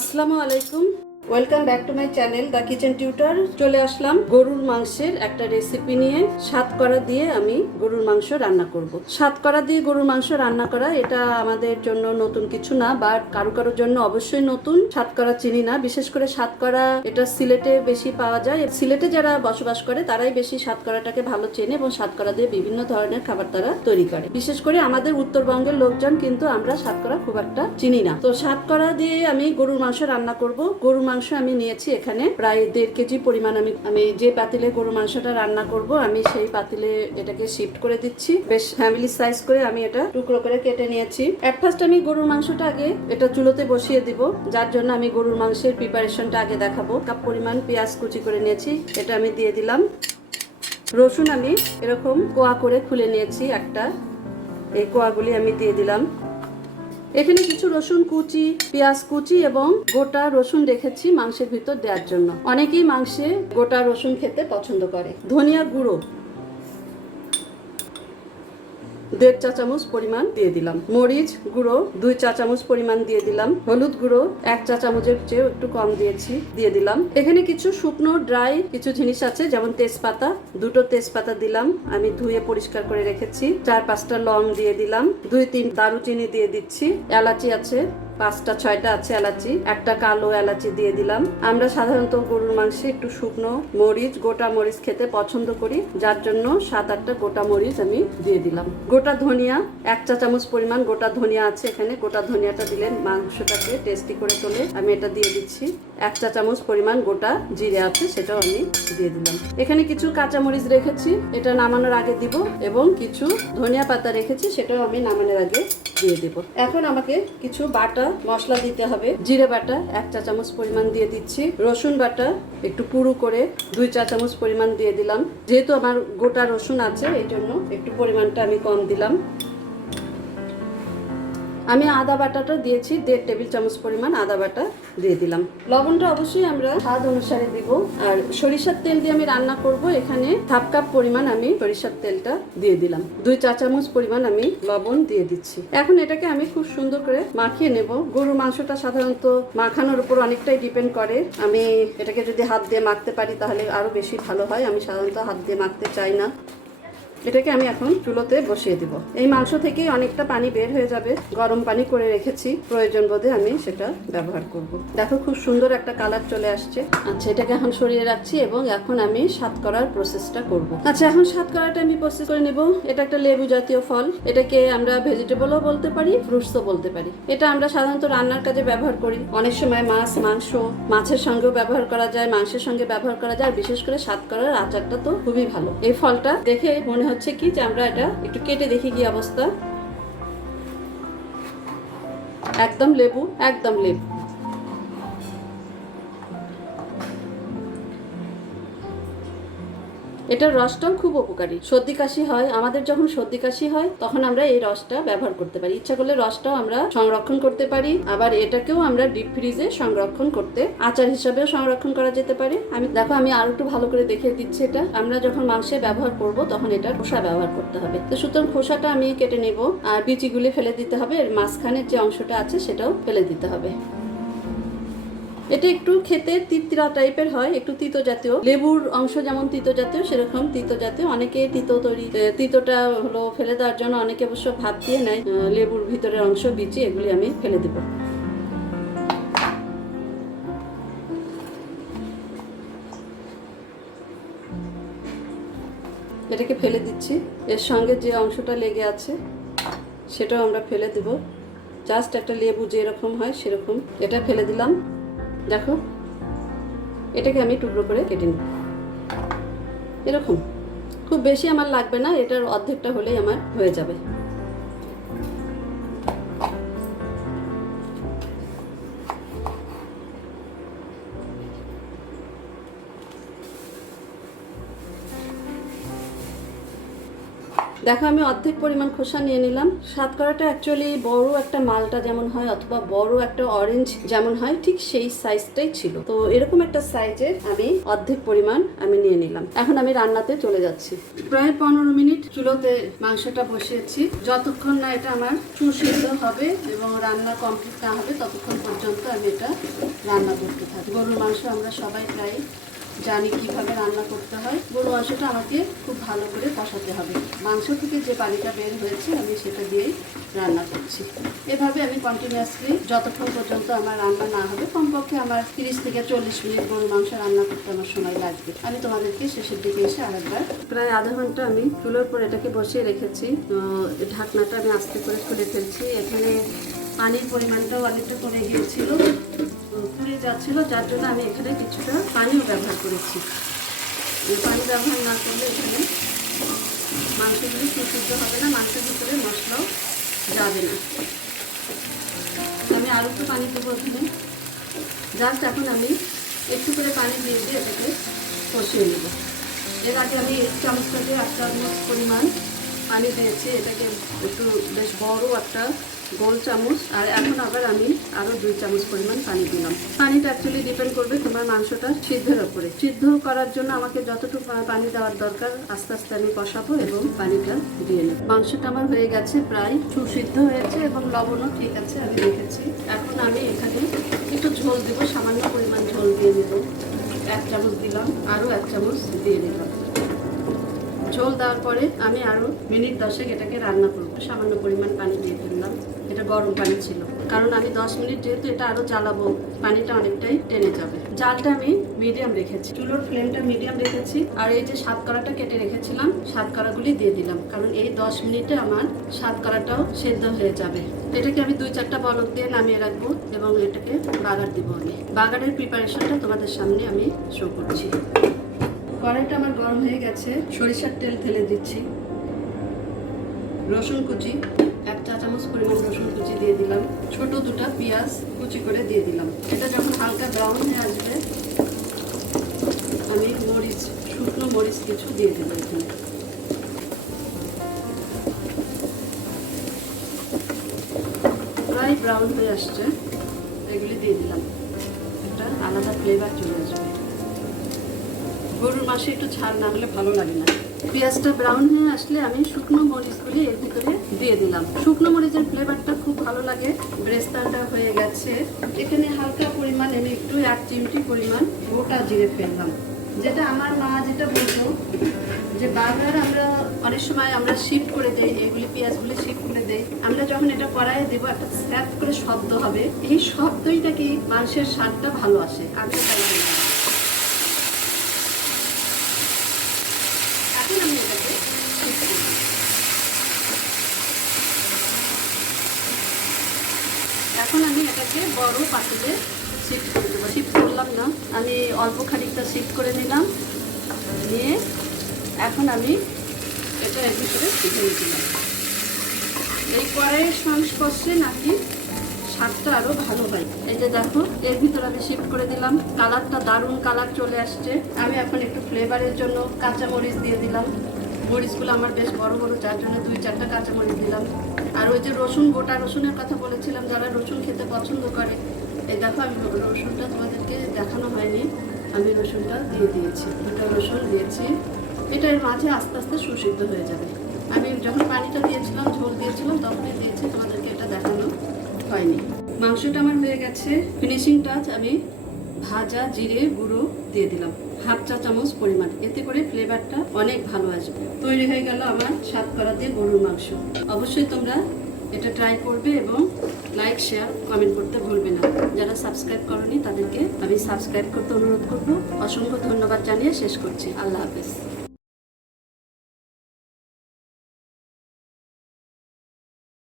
আসসালামু আলাইকুম। Welcome back to my channel The Kitchen Tutor চলে আসলাম গরুর মাংসের একটা রেসিপি নিয়ে। সাতকরা দিয়ে আমি গরুর মাংস রান্না করব। সাতকরা দিয়ে গরুর মাংস রান্না করা, এটা আমাদের জন্য নতুন কিছু না বাট কারও কারোর জন্য অবশ্যই নতুন। সাতকরা চিনি না, বিশেষ করে সাতকরা এটা সিলেটে বেশি পাওয়া যায়। সিলেটে যারা বসবাস করে, তারাই বেশি সাতকরাটাকে ভালো চেনে এবং সাতকরা দিয়ে বিভিন্ন ধরনের খাবার তারা তৈরি করে। বিশেষ করে আমাদের উত্তরবঙ্গের লোকজন কিন্তু আমরা সাতকরা খুব একটা চিনি না। তো সাতকরা দিয়ে আমি গরুর মাংস রান্না করব। গরুর মাংস আমি নিয়েছি এখানে। প্রায় দেড় কেজি পরিমাণ আমি আমি যে পাতিলে গরুর মাংসটা রান্না করব, আমি সেই পাতিলে এটাকে শিফট করে দিচ্ছি। বেশ ফ্যামিলি সাইজ করে আমি এটা টুকরো করে কেটে নিয়েছি। এট ফার্স্ট আমি গরুর মাংসটা আগে এটা চুলোতে বসিয়ে দিব, যার জন্য আমি গরুর মাংসের প্রিপারেশনটা আগে দেখাবো। কাপ পরিমাণ পেঁয়াজ কুচি করে নিয়েছি, এটা আমি দিয়ে দিলাম। রসুন আমি এরকম কোয়া করে খুলে নিয়েছি একটা, এই কোয়াগুলি আমি দিয়ে দিলাম। এখানে কিছু রসুন কুচি, পেঁয়াজ কুচি এবং গোটা রসুন রেখেছি মাংসের ভিতর দেওয়ার জন্য। অনেকেই মাংসে গোটা রসুন খেতে পছন্দ করে। ধনিয়া গুঁড়ো। দেড় চা চামচ পরিমাণ দিয়ে দিলাম। মরিচ গুঁড়ো দুই চা চামচ পরিমাণ দিয়ে দিলাম। হলুদ গুঁড়ো এক চা চামচের চেয়েও একটু কম দিয়েছি, দিয়ে দিলাম। এখানে কিছু শুকনো, ড্রাই কিছু জিনিস আছে, যেমন তেজপাতা। দুটো তেজপাতা দিলাম, আমি ধুয়ে পরিষ্কার করে রেখেছি। চার পাঁচটা লং দিয়ে দিলাম। দুই তিন দারুচিনি দিয়ে দিচ্ছি। এলাচি আছে পাঁচটা, ছয়টা আছে এলাচি, একটা কালো এলাচি দিয়ে দিলাম। আমরা সাধারণত গরুর মাংসে একটু শুকনো মরিচ, গোটা মরিচ খেতে পছন্দ করি। যার জন্য সাত, আটটা গোটা মরিচ আমি দিয়ে দিলাম। গোটা ধনিয়া, এক চা চামচ পরিমাণ গোটা ধনিয়া আছে এখানে। গোটা ধনিয়াটা দিলেন মাংসটাকে টেস্টি করে তোলে। আমি এটা দিয়ে দিচ্ছি। এক চা চামচ পরিমাণ গোটা জিরে আছে, সেটাও আমি দিয়ে দিলাম। এখানে কিছু কাঁচা মরিচ রেখেছি, এটা নামানোর আগে দিব, এবং কিছু ধনিয়া পাতা রেখেছি, সেটাও আমি নামানোর আগে দিয়ে দেব। এখন আমাকে কিছু বাটা মশলা দিতে হবে। জিরে বাটা এক চা চামচ পরিমাণ দিয়ে দিচ্ছি। রসুন বাটা একটু পুরু করে দুই চা চামচ পরিমাণ দিয়ে দিলাম। যেহেতু আমার গোটা রসুন আছে, এই জন্য একটু পরিমাণটা আমি কম দিলাম। আমি আদা বাটাটা দিয়েছি, দেড় টেবিল চামচ পরিমাণ আদা বাটা। দিয়ে দিলাম। লবণটা অবশ্যই আমরা স্বাদ অনুসারে দিব। আর সরিষার তেল দিয়ে আমি রান্না করব এখানে হাফ কাপ পরিমাণ আমি সরিষার তেলটা দিয়ে দিলাম। দুই চা চামচ পরিমাণ আমি লবণ দিয়ে দিচ্ছি। এখন এটাকে আমি খুব সুন্দর করে মাখিয়ে নেব। গরুর মাংসটা সাধারণত মাখানোর উপর অনেকটাই ডিপেন্ড করে। আমি এটাকে যদি হাত দিয়ে মাখতে পারি তাহলে আরও বেশি ভালো হয়। আমি সাধারণত হাত দিয়ে মাখতে চাই না। এটাকে আমি এখন চুলোতে বসিয়ে দিব। এই মাংস থেকেই অনেকটা পানি বের হয়ে যাবে। গরম পানি করে রেখেছি। প্রয়োজন বোধে আমি সেটা ব্যবহার করব। দেখো খুব সুন্দর একটা কালার চলে আসছে। আচ্ছা এটাকে এখন সরিয়ে রাখছি এবং এখন আমি সাত করার প্রসেসটা করব। আচ্ছা এখন সাত করাটা আমি প্রসেস করে নেব। এটা একটা লেবু জাতীয় ফল। এটাকে আমরা ভেজিটেবলও বলতে পারি ফ্রুটসও বলতে পারি। এটা আমরা সাধারণত রান্নার কাজে ব্যবহার করি। অনেক সময় মাছ মাংস মাছের সঙ্গেও ব্যবহার করা যায় মাংসের সঙ্গে ব্যবহার করা যায়। আর বিশেষ করে সাত করার আচারটা তো খুবই ভালো। এই ফলটা দেখে মনে হচ্ছে কি যে আমরা এটা একটু কেটে দেখি কি অবস্থা। একদম লেবু একদম লেবু। এটার রসটাও খুব উপকারী। সর্দি কাশি হয়, আমাদের যখন সর্দি কাশি হয়, তখন আমরা এই রসটা ব্যবহার করতে পারি। ইচ্ছা করলে রসটাও আমরা সংরক্ষণ করতে পারি। আবার এটাকেও আমরা ডিপ ফ্রিজে সংরক্ষণ করতে, আচার হিসাবেও সংরক্ষণ করা যেতে পারে। আমি, দেখো, আমি আরও একটু ভালো করে দেখিয়ে দিচ্ছি এটা। আমরা যখন মাংসে ব্যবহার করব, তখন এটা খোসা ব্যবহার করতে হবে। তো সুতরাং খোসাটা আমি কেটে নেব। আর বিচিগুলি ফেলে দিতে হবে। এর মাঝখানের যে অংশটা আছে, সেটাও ফেলে দিতে হবে। এটা একটু খেতে তিতরা টাইপের হয়, একটু তিতো জাতীয়। লেবুর অংশ যেমন তিতো জাতীয়, সেরকম তিতো জাতীয়। অনেকে তিতো তৈরি তিতোটা হলো ফেলে দেওয়ার জন্য অনেকে অবশ্য ভাত দিয়ে নেয়। লেবুর ভিতরের অংশ বিচি, এগুলি আমি ফেলে দেব। এটাকে ফেলে দিচ্ছি। এর সঙ্গে যে অংশটা লেগে আছে, সেটাও আমরা ফেলে দেব। জাস্ট একটা লেবু যেরকম হয়, সেরকম। এটা ফেলে দিলাম। দেখো, এটাকে আমি টুকরো করে কেটে নিই। এরকম। খুব বেশি আমার লাগবে না, এটার অর্ধেকটা হলেই আমার হয়ে যাবে। দেখো, আমি অর্ধেক পরিমাণ খোসা নিয়ে নিলাম। সাতকরাটা অ্যাকচুয়ালি বড় একটা মালটা যেমন হয়, অথবা বড় একটা অরেঞ্জ যেমন হয়, ঠিক সেই সাইজটাই ছিল। তো এরকম একটা সাইজের আমি অর্ধেক পরিমাণ আমি নিয়ে নিলাম। এখন আমি রান্নাতে চলে যাচ্ছি। প্রায় পনেরো মিনিট চুলোতে মাংসটা বসিয়েছি। যতক্ষণ না এটা আমার সুসিদ্ধ হবে এবং রান্না কমপ্লিট না হবে, ততক্ষণ পর্যন্ত আমি এটা রান্না করতে থাকি গরুর মাংস আমরা সবাই প্রায় জানি কীভাবে রান্না করতে হয়। গরু মাংসটা আমাকে খুব ভালো করে কষাতে হবে। মাংস থেকে যে পানিটা বের হয়েছে, আমি সেটা দিয়েই রান্না করছি। এভাবে আমি কন্টিনিউয়াসলি যতক্ষণ পর্যন্ত আমার রান্না না হবে, কমপক্ষে আমার তিরিশ থেকে চল্লিশ মিনিট গরু মাংস রান্না করতে আমার সময় লাগবে। আমি তোমাদেরকে শেষের দিকে এসে আরেকবার প্রায় আধা ঘণ্টা আমি চুলোর পর এটাকে বসিয়ে রেখেছি। তো ঢাকনাটা আমি আস্তে করে খুলে ফেলছি। এখানে পানির পরিমাণটাও অনেকটা কমে গিয়েছিল। পুড়ে যাচ্ছিল, যার জন্য আমি এখানে কিছুটা পানিও ব্যবহার করেছি। পানি ব্যবহার না করলে এখানে মাংসগুলি সুসিদ্ধ হবে না, মাংসের ভিতরে মশলাও যাবে না। আমি আরও একটু পানি দেবো ওখানে জাস্ট এখন আমি একটু করে পানি দিয়ে দিয়ে এটাকে কষিয়ে নেব। এর আগে আমি এক চামচটাকে এক চামচ পরিমাণ পানি দিয়েছি। এটাকে একটু বেশ বড় একটা গোল চামচ, আর এখন আবার আমি আরও দুই চামচ পরিমাণ পানি দিলাম। পানিটা অ্যাকচুয়ালি ডিপেন্ড করবে তোমার মাংসটা সিদ্ধের ওপরে সিদ্ধ করার জন্য আমাকে যতটুকু পানি দেওয়ার দরকার, আস্তে আস্তে আমি কষাবো এবং পানিটা দিয়ে নেব। মাংসটা আমার হয়ে গেছে প্রায় সুসিদ্ধ হয়েছে এবং লবণও ঠিক আছে, আমি দেখেছি। এখন আমি এখানে একটু ঝোল দেবো, সামান্য পরিমাণ ঝোল দিয়ে দেবো। এক চামচ দিলাম আরও এক চামচ দিয়ে দিলাম। ঝোল দেওয়ার পরে আমি আরও মিনিট দশেক এটাকে রান্না করব। সামান্য পরিমাণ পানি দিয়ে ফেললাম। এটা গরম পানি ছিল। কারণ আমি দশ মিনিট যেহেতু এটা আরও জ্বালাবো, পানিটা অনেকটাই টেনে যাবে। জালটা আমি মিডিয়াম রেখেছি। চুলোর ফ্লেমটা মিডিয়াম রেখেছি। আর এই যে সাতকড়াটা কেটে রেখেছিলাম সাতকড়াগুলি দিয়ে দিলাম। কারণ এই দশ মিনিটে আমার সাতকড়াটাও সেদ্ধ হয়ে যাবে। এটাকে আমি দুই চারটা বলক দিয়ে নামিয়ে রাখব এবং এটাকে বাগার দিব আমি। বাগারের প্রিপারেশনটা তোমাদের সামনে আমি শো করছি। কড়াইটা আমার গরম হয়ে গেছে। সরিষার তেল ঢেলে দিচ্ছি। রসুন কুচি, এক চা চামচ পরিমাণ রসুন কুচি দিয়ে দিলাম। ছোট দুটো পেঁয়াজ কুচি করে দিয়ে দিলাম। এটা যখন হালকা ব্রাউন হয়ে আসবে, আমি মরিচ, শুকনো মরিচ কিছু দিয়ে দেবো এখানে। প্রায় ব্রাউন হয়ে আসছে, এগুলি দিয়ে দিলাম। একটা আলাদা ফ্লেভার চলে গরুর মাসে একটু ঝাল না হলে ভালো লাগে না। পেঁয়াজটা ব্রাউন হয়ে আসলে আমি শুকনো মরিচগুলি এর ভিতরে দিয়ে দিলাম। শুকনো মরিচের ফ্লেভারটা খুব ভালো লাগে। ব্রেস্তাটা হয়ে গেছে। এখানে হালকা পরিমাণ, আমি একটু এক চিমটি পরিমাণ গোটা জিরে ফেললাম। যেটা আমার মা যেটা বলতো, যে বারবার আমরা অনেক সময় আমরা শিফট করে দেই এগুলি পেঁয়াজগুলি শিফট করে দেই। আমরা যখন এটা কড়াইয়ে দেবো, একটা স্যাপ করে শব্দ হবে। এই শব্দই নাকি মাংসের স্বাদটা ভালো আসে। তাই বললাম এখন আমি এটাকে shift করব। এখন আমি এটাকে পাতিলে শিফট করে দেবো। শিফট করলাম না। আমি অল্প খানিকটা শিফট করে নিলাম। নিয়ে এখন আমি এটা এর ভিতরে ঢেলে দিলাম এই কড়াইয়ের সংস্পর্শে নাকি স্বাদটা আরও ভালো হয়। এই যে দেখো, এর ভিতরে আমি শিফট করে দিলাম। কালারটা দারুণ কালার চলে আসছে। আমি এখন একটু ফ্লেভারের জন্য কাঁচা মরিচ দিয়ে দিলাম। মরিচগুলো আমার বেশ বড় বড়, যার জন্য দুই চারটা কাঁচা মরিচ দিলাম। আর ওই যে রসুন গোটা, রসুনের কথা বলেছিলাম, যারা রসুন খেতে পছন্দ করে দেখো, আমি রসুনটা তোমাদেরকে দেখানো হয়নি। আমি রসুনটা দিয়ে দিয়েছি। দুটো রসুন দিয়েছি। এটা এর মাঝে আস্তে আস্তে সুসিদ্ধ হয়ে যাবে। আমি যখন পানিটা দিয়েছিলাম, ঝোল দিয়েছিলাম, তখনই দিয়েছি, তোমাদেরকে এটা দেখানো হয়নি। মাংসটা আমার হয়ে গেছে। ফিনিশিং টাচ আমি ভাজা জিরে গুঁড়ো দিয়ে দিলাম। হাফ চা চামচ পরিমাণ। এতে করে ফ্লেভারটা অনেক ভালো আসবে। তৈরি হয়ে গেল আমার স্বাদ করা দিয়ে গরুর মাংস। অবশ্যই তোমরা এটা ট্রাই করবে এবং লাইক শেয়ার কমেন্ট করতে ভুলবে না। যারা সাবস্ক্রাইব করনি তাদেরকে আমি সাবস্ক্রাইব করতে অনুরোধ করব। অসংখ্য ধন্যবাদ জানিয়ে শেষ করছি। আল্লাহ হাফেজ।